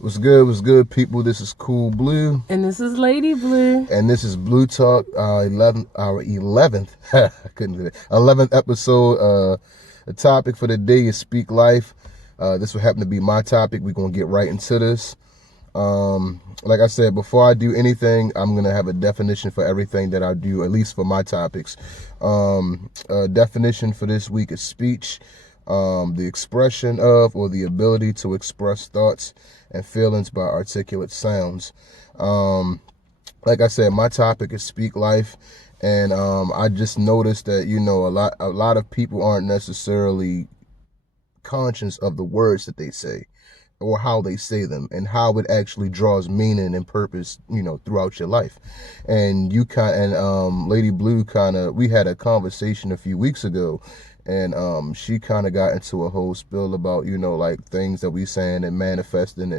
What's good, people? This is Cool Blue. And this is Lady Blue. And this is Blue Talk, our 11th, I couldn't do it, 11th episode. The topic for the day is Speak Life. This will happen to be my topic. We're going to get right into this. Like I said, before I do anything, I'm going to have a definition for everything that I do, at least for my topics. Definition for this week is speech, the expression of or the ability to express thoughts and feelings by articulate sounds. Like I said, my topic is Speak Life, and I just noticed that a lot of people aren't necessarily conscious of the words that they say or how they say them and how it actually draws meaning and purpose throughout your life. And Lady Blue we had a conversation a few weeks ago, and she kind of got into a whole spill about like things that we saying and manifesting,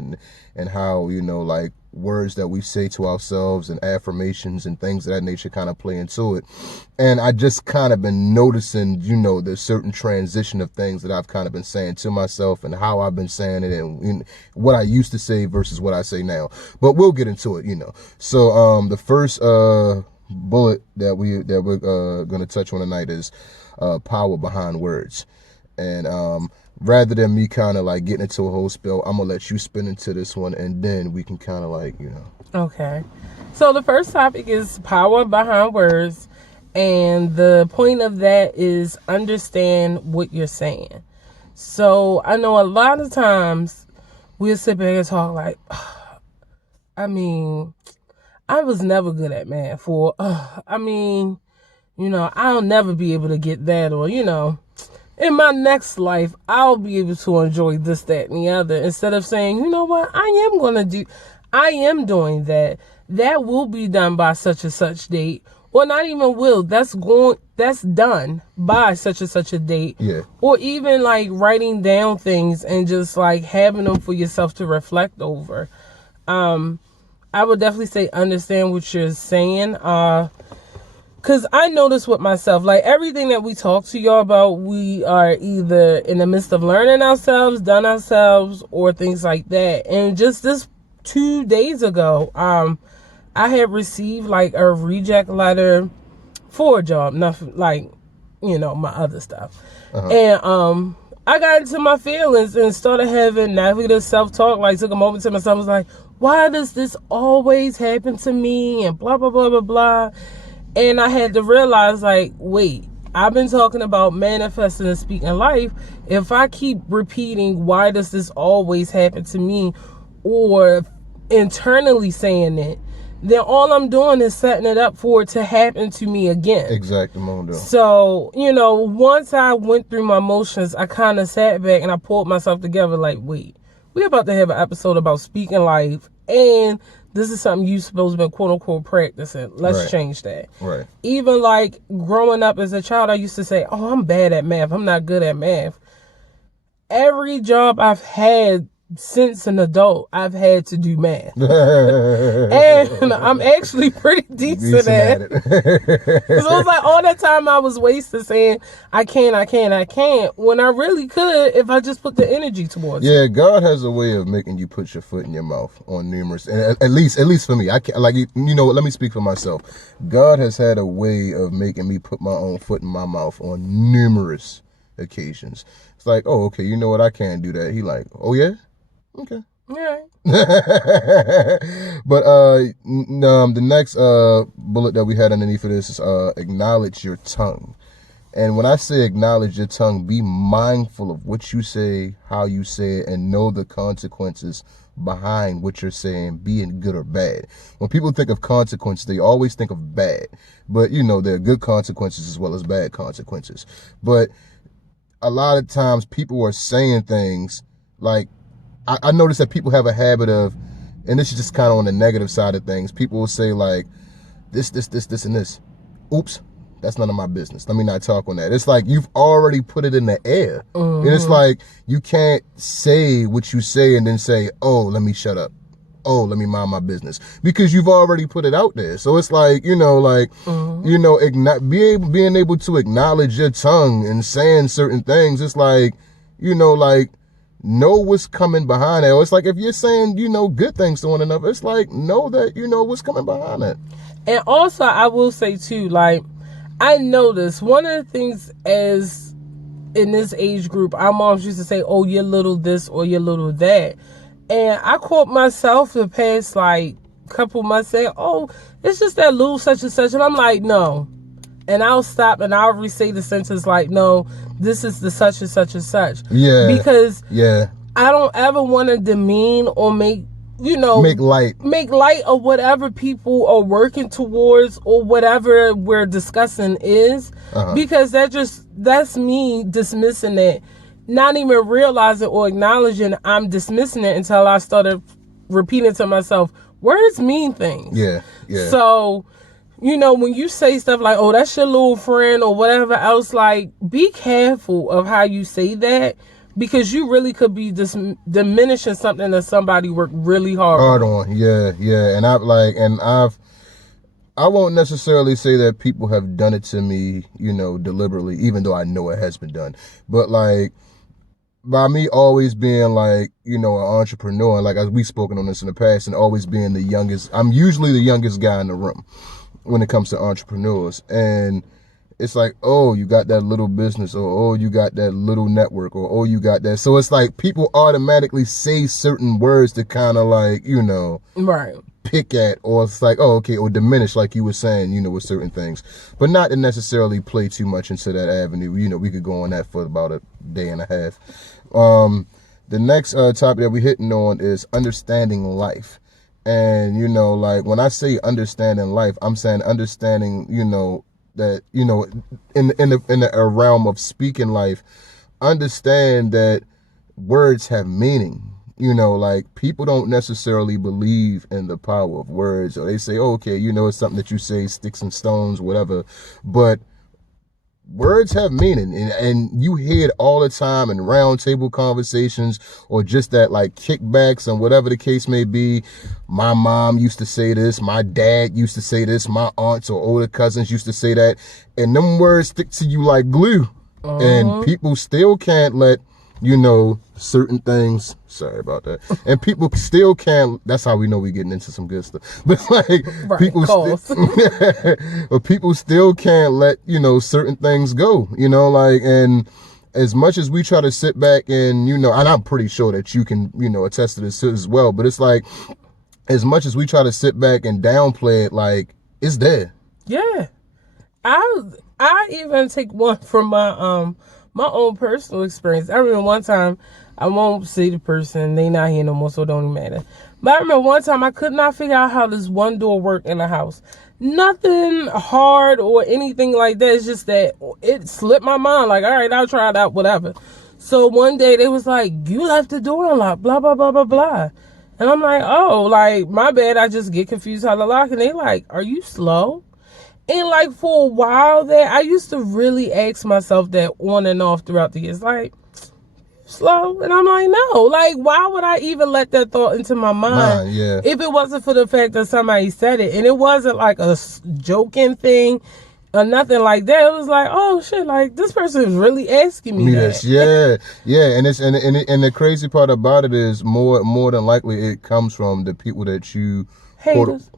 and how like words that we say to ourselves and affirmations and things of that nature kind of play into it. And I just kind of been noticing there's certain transition of things that I've kind of been saying to myself and how I've been saying it and what I used to say versus what I say now. But we'll get into it. So the first bullet that we're gonna touch on tonight is power behind words. And rather than me kind of like getting into a whole spill, I'm gonna let you spin into this one, and then we can kind of like Okay. So the first topic is power behind words, and the point of that is understand what you're saying. So I know a lot of times we'll sit back and talk like, I was never good at math, or I'll never be able to get that, or in my next life, I'll be able to enjoy this, that, and the other. Instead of saying, you know what, I am doing that. That will be done by such and such date. Or not even will. That's done by such and such a date. Yeah. Or even like writing down things and just like having them for yourself to reflect over. I would definitely say understand what you're saying. Because I notice with myself, like everything that we talk to y'all about, we are either in the midst of learning ourselves, done ourselves, or things like that. And just this 2 days ago, I had received like a reject letter for a job, nothing like, my other stuff. Uh-huh. And I got into my feelings and started having negative self-talk, like took a moment to myself, was like, why does this always happen to me? And blah, blah, blah, blah, blah. And I had to realize, like, wait, I've been talking about manifesting and speaking life. If I keep repeating, why does this always happen to me? Or internally saying it, then all I'm doing is setting it up for it to happen to me again. Exactly. So, once I went through my emotions, I kind of sat back and I pulled myself together like, wait, we're about to have an episode about speaking life, and this is something you're supposed to be quote unquote practicing. Let's change that. Right. Even like growing up as a child, I used to say, oh, I'm bad at math. I'm not good at math. Every job I've had since an adult, I've had to do math. And I'm actually pretty decent at it. So it was like all that time I was wasted saying, I can't, when I really could if I just put the energy towards it. Yeah, God has a way of making you put your foot in your mouth on numerous, and at least for me, I can't, like, let me speak for myself. God has had a way of making me put my own foot in my mouth on numerous occasions. It's like, oh, okay, you know what, I can't do that. He like, oh yeah? Okay. Yeah. But the next bullet that we had underneath of this is acknowledge your tongue. And when I say acknowledge your tongue, be mindful of what you say, how you say it, and know the consequences behind what you're saying, being good or bad. When people think of consequences, they always think of bad. But there are good consequences as well as bad consequences. But a lot of times people are saying things like, I notice that people have a habit of, and this is just kind of on the negative side of things, people will say like, this, and this. Oops, that's none of my business. Let me not talk on that. It's like you've already put it in the air. Mm-hmm. And it's like you can't say what you say and then say, oh, let me shut up. Oh, let me mind my business. Because you've already put it out there. So it's like, being able to acknowledge your tongue and saying certain things. It's like, know what's coming behind it. Or it's like if you're saying, good things to one another, it's like know that you know what's coming behind it. And also, I will say too, like, I noticed one of the things as in this age group, our moms used to say, oh, you're little this or you're little that. And I caught myself the past, like, couple months saying, oh, it's just that little such and such. And I'm like, no. And I'll stop and I'll re-say the sentence like, no, this is the such and such and such. Yeah. Because yeah. I don't ever want to demean or make light of whatever people are working towards or whatever we're discussing is, because that's me dismissing it, not even realizing or acknowledging I'm dismissing it until I started repeating to myself, words mean things. Yeah. So, when you say stuff like, oh, that's your little friend or whatever else, like, be careful of how you say that. Because you really could be diminishing something that somebody worked really hard on. Yeah. And I won't necessarily say that people have done it to me, deliberately, even though I know it has been done. But like, by me always being like, an entrepreneur, and like we've spoken on this in the past, and always being the youngest, I'm usually the youngest guy in the room when it comes to entrepreneurs. And it's like, oh, you got that little business, or oh, you got that little network, or oh, you got that. So it's like people automatically say certain words to kind of like, right, pick at, or it's like, oh, okay, or diminish, like you were saying, with certain things, but not to necessarily play too much into that avenue. We could go on that for about a day and a half. The next topic that we're hitting on is understanding life. And, like when I say understanding life, I'm saying understanding, that in the realm of speaking life, understand that words have meaning. Like people don't necessarily believe in the power of words, or they say, oh, okay, it's something that you say, sticks and stones, whatever, but words have meaning, and you hear it all the time in round table conversations, or just that like kickbacks and whatever the case may be. My mom used to say this, my dad used to say this, my aunts or older cousins used to say that, and them words stick to you like glue. And people still can't let certain things, sorry about that, and people still can't, that's how we know we're getting into some good stuff, but like right, people still can't let certain things go, like, and as much as we try to sit back and and I'm pretty sure that you can attest to this as well, but it's like, as much as we try to sit back and downplay it, like, it's there. Yeah. I even take one from my own personal experience. I remember one time, I won't say the person, they not here no more, so it don't even matter. But I remember one time I could not figure out how this one door worked in the house. Nothing hard or anything like that. It's just that it slipped my mind. Like, all right, I'll try it out, whatever. So one day they was like, you left the door unlocked, blah, blah, blah, blah, blah. And I'm like, oh, like, my bad. I just get confused how to lock. And they like, are you slow? And like for a while there, I used to really ask myself that on and off throughout the years, like, slow? And I'm like, no, like, why would I even let that thought into my mind if it wasn't for the fact that somebody said it? And it wasn't like a joking thing or nothing like that. It was like, oh shit, like this person is really asking me that. Yeah. And it's and the crazy part about it is more than likely it comes from the people that you haters.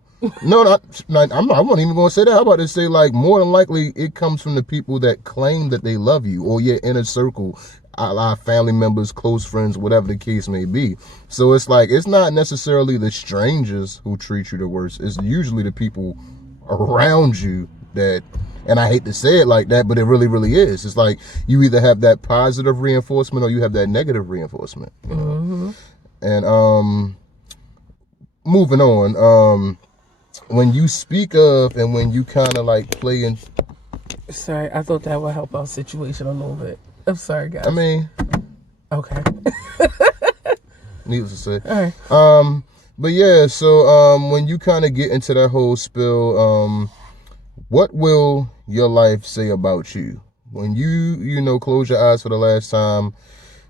No, I'm not even going to say that. How about to say, like, more than likely it comes from the people that claim that they love you, or your inner circle, our family members, close friends, whatever the case may be. So it's like, it's not necessarily the strangers who treat you the worst. It's usually the people around you that, and I hate to say it like that, but it really, really is. It's like you either have that positive reinforcement or you have that negative reinforcement. And moving on, when you speak of and when you kind of like play in... Sorry, I thought that would help our situation a little bit. I'm sorry, guys. I mean... Okay. Needless to say. All right. But yeah, so when you kind of get into that whole spill, what will your life say about you? When you close your eyes for the last time,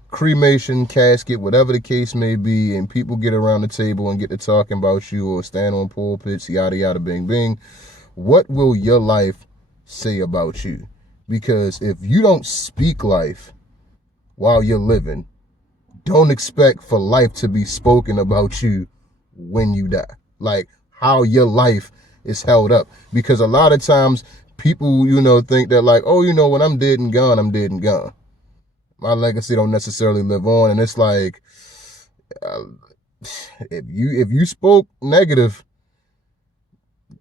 cremation, casket, whatever the case may be, and people get around the table and get to talking about you or stand on pulpits, yada, yada, bing, bing, what will your life say about you? Because if you don't speak life while you're living, don't expect for life to be spoken about you when you die. Like how your life is held up. Because a lot of times people, think that like, oh, when I'm dead and gone, I'm dead and gone. My legacy don't necessarily live on. And it's like, if you spoke negative,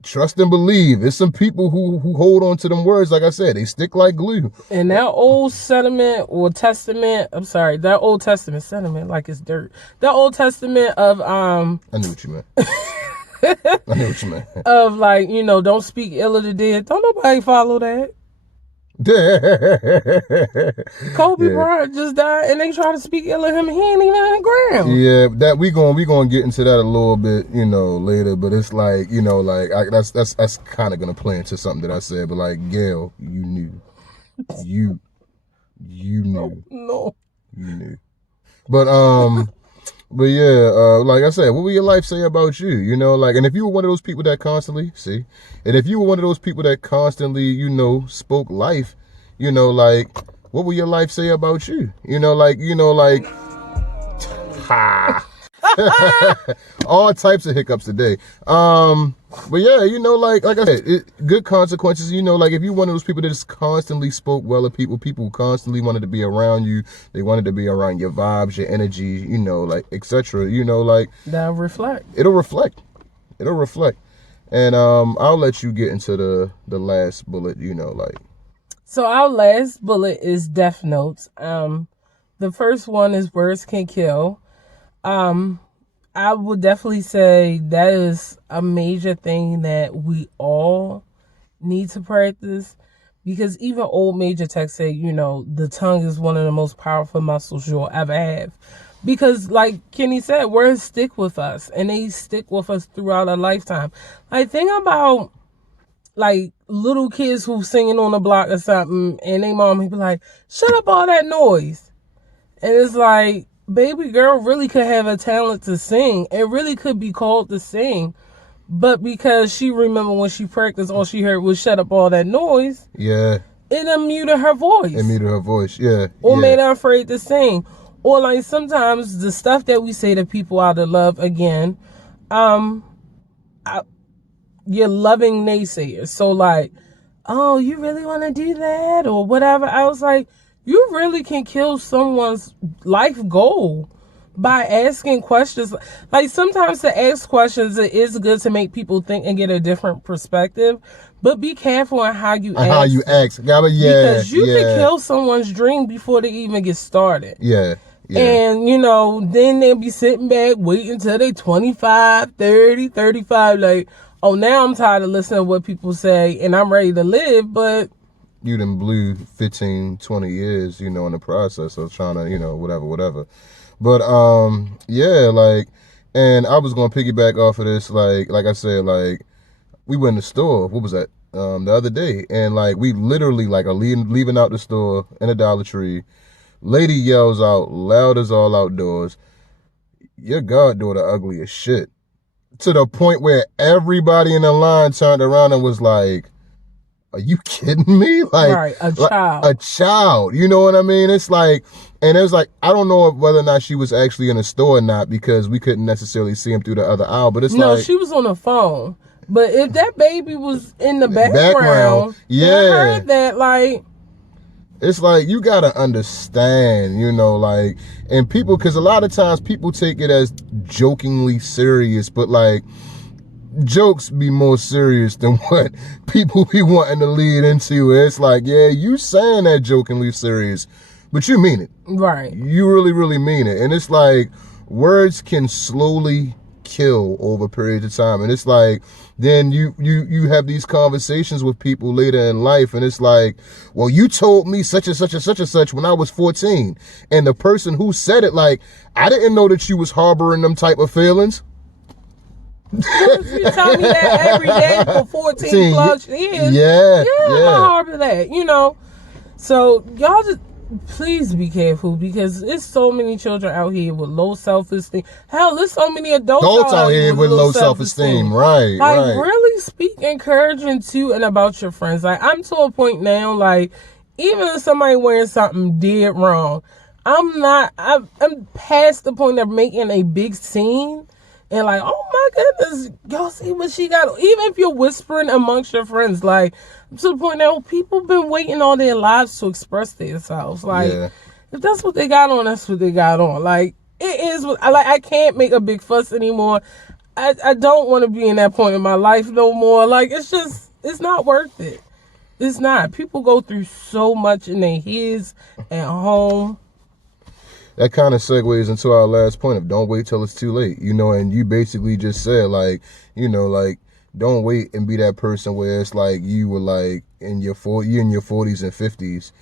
trust and believe. There's some people who hold on to them words. Like I said, they stick like glue. And that Old Testament or Testament, I'm sorry, that Old Testament sentiment, like it's dirt. That Old Testament of I knew what you meant. I knew what you meant. Of like, don't speak ill of the dead. Don't nobody follow that. Kobe Bryant just died, and they try to speak ill of him. He ain't even in the ground. Yeah, that we gonna get into that a little bit, later. But it's like, that's kind of gonna play into something that I said. But like, Gail, you knew, you knew, no, you knew. But yeah, like I said, what will your life say about you? And if you were one of those people that constantly, spoke life, what will your life say about you? All types of hiccups today. But yeah, like I said, good consequences. Like if you're one of those people that just constantly spoke well of people constantly wanted to be around you. They wanted to be around your vibes, your energy, like etc. Like that'll reflect. It'll reflect. And I'll let you get into the last bullet. So our last bullet is death notes. The first one is words can kill. I would definitely say that is a major thing that we all need to practice, because even old major texts say, the tongue is one of the most powerful muscles you'll ever have. Because like Kenny said, words stick with us, and they stick with us throughout our lifetime. Like think about like little kids who singing on the block or something, and they mom would be like, shut up all that noise. And it's like, baby girl really could have a talent to sing. It really could be called to sing. But because she remembered when she practiced, all she heard was shut up all that noise. Yeah. It unmuted her voice. Yeah. Or made her afraid to sing. Or like sometimes the stuff that we say to people out of love, again, you're loving naysayers. So like, oh, you really want to do that? Or whatever. I was like, you really can kill someone's life goal by asking questions. Like sometimes to ask questions, it is good to make people think and get a different perspective. But be careful on how you ask. How you ask. Because you can kill someone's dream before they even get started. Yeah. And, then they'll be sitting back waiting until they 25, 30, 35. Like, oh, now I'm tired of listening to what people say and I'm ready to live, but you done blew 15, 20 years, in the process of trying to, whatever. But, yeah, like, and I was going to piggyback off of this, like I said, like, we went in the store, what was that, the other day, and, like, we literally, like, are leaving out the store in a Dollar Tree. Lady yells out, loud as all outdoors, your goddaughter ugly as shit. To the point where everybody in the line turned around and was like, are you kidding me? Like, right, child. A child. You know what I mean? It's like, and it was like, I don't know whether or not she was actually in the store or not, because we couldn't necessarily see him through the other aisle. But it's no, like, she was on the phone. But if that baby was in the background, yeah, I heard that, like, it's like, you gotta understand, like, and people, because a lot of times people take it as jokingly serious, but like, jokes be more serious than what people be wanting to lead into. It's like, yeah, you saying that jokingly serious, but you mean it. Right. You really, really mean it. And it's like, words can slowly kill over periods of time. And it's like, then you have these conversations with people later in life, and it's like, well, you told me such and such and such and such when I was 14. And the person who said it, like, I didn't know that you was harboring them type of feelings. You tell me that every day for 14 plus years. Yeah. I'm harbor that, So y'all just please be careful, because there's so many children out here with low self-esteem. Hell, there's so many adults out here with low self-esteem. Right. Really speak encouraging to and about your friends. Like, I'm to a point now, like, even if somebody wearing something dead wrong, I'm past the point of making a big scene and like, oh my goodness, y'all see what she got. Even if you're whispering amongst your friends, like, to the point now, people been waiting all their lives to express themselves. Like, Yeah. if that's what they got on, that's what they got on. Like, it is. I can't make a big fuss anymore. I don't want to be in that point in my life no more. Like, it's not worth it. It's not. People go through so much in their heads at home. That kind of segues into our last point of don't wait till it's too late, and you basically just said, like, like, don't wait and be that person where it's like you were like in your 40s and 50s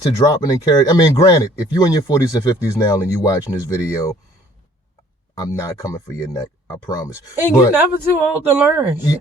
to drop and encourage. I mean, granted, if you're in your 40s and 50s now and you watching this video, I'm not coming for your neck, I promise. And you're never too old to learn. Yeah,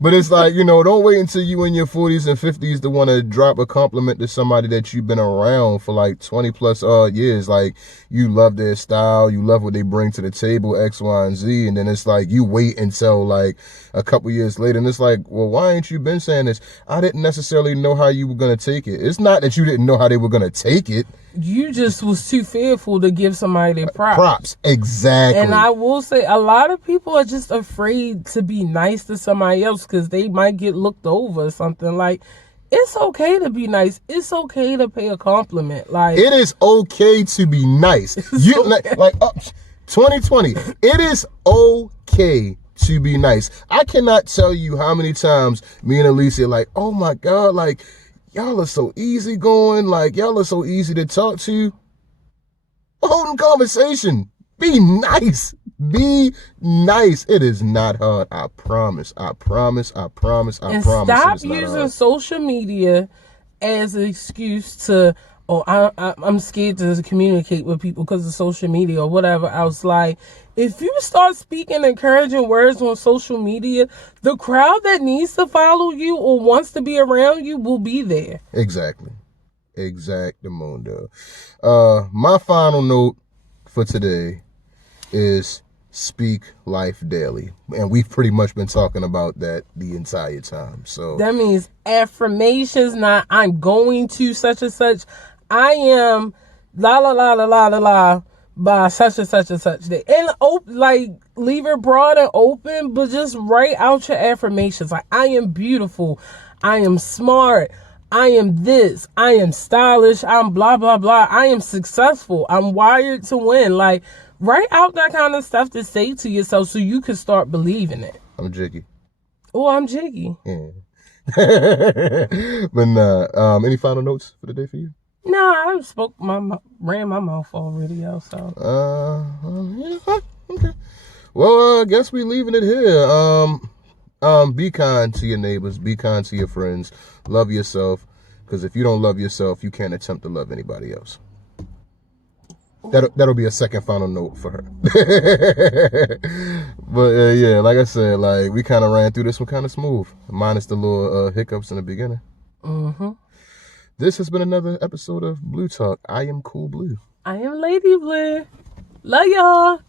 but it's like, don't wait until you in your 40s and 50s to want to drop a compliment to somebody that you've been around for like 20 plus years. Like, you love their style, you love what they bring to the table, X, Y, and Z. And then it's like, you wait until like a couple years later. And it's like, well, why ain't you been saying this? I didn't necessarily know how you were going to take it. It's not that you didn't know how they were going to take it. You just was too fearful to give somebody their props. Exactly. And I will say, a lot of people are just afraid to be nice to somebody else because they might get looked over or something. Like, it's okay to be nice. It's okay to pay a compliment. Like, it is okay to be nice. You okay. like 2020. It is okay to be nice. I cannot tell you how many times me and Alicia like, oh my God, like, y'all are so easygoing. Like, y'all are so easy to talk to. Holding conversation. Be nice. Be nice. It is not hard. I promise. I promise. I promise. I and promise. Stop using social media as an excuse to, I'm scared to communicate with people because of social media or whatever else. Like, if you start speaking encouraging words on social media, the crowd that needs to follow you or wants to be around you will be there. Exactly. Exactamundo. My final note for today is speak life daily. And we've pretty much been talking about that the entire time. So that means affirmations, not I'm going to such and such. I am la la la la la la la by such and such and such day. And like, leave it broad and open, but just write out your affirmations. Like, I am beautiful. I am smart. I am this. I am stylish. I'm blah, blah, blah. I am successful. I'm wired to win. Like, write out that kind of stuff to say to yourself so you can start believing it. I'm Jiggy. Oh, I'm Jiggy. Yeah. But any final notes for the day for you? No, I ran my mouth already, so. Yeah, okay. Well, I guess we leaving it here. Be kind to your neighbors. Be kind to your friends. Love yourself. Because if you don't love yourself, you can't attempt to love anybody else. That'll be a second final note for her. But yeah, like I said, like, we kind of ran through this one kind of smooth, minus the little hiccups in the beginning. Mm-hmm. This has been another episode of Blue Talk. I am Cool Blue. I am Lady Blue. Love y'all.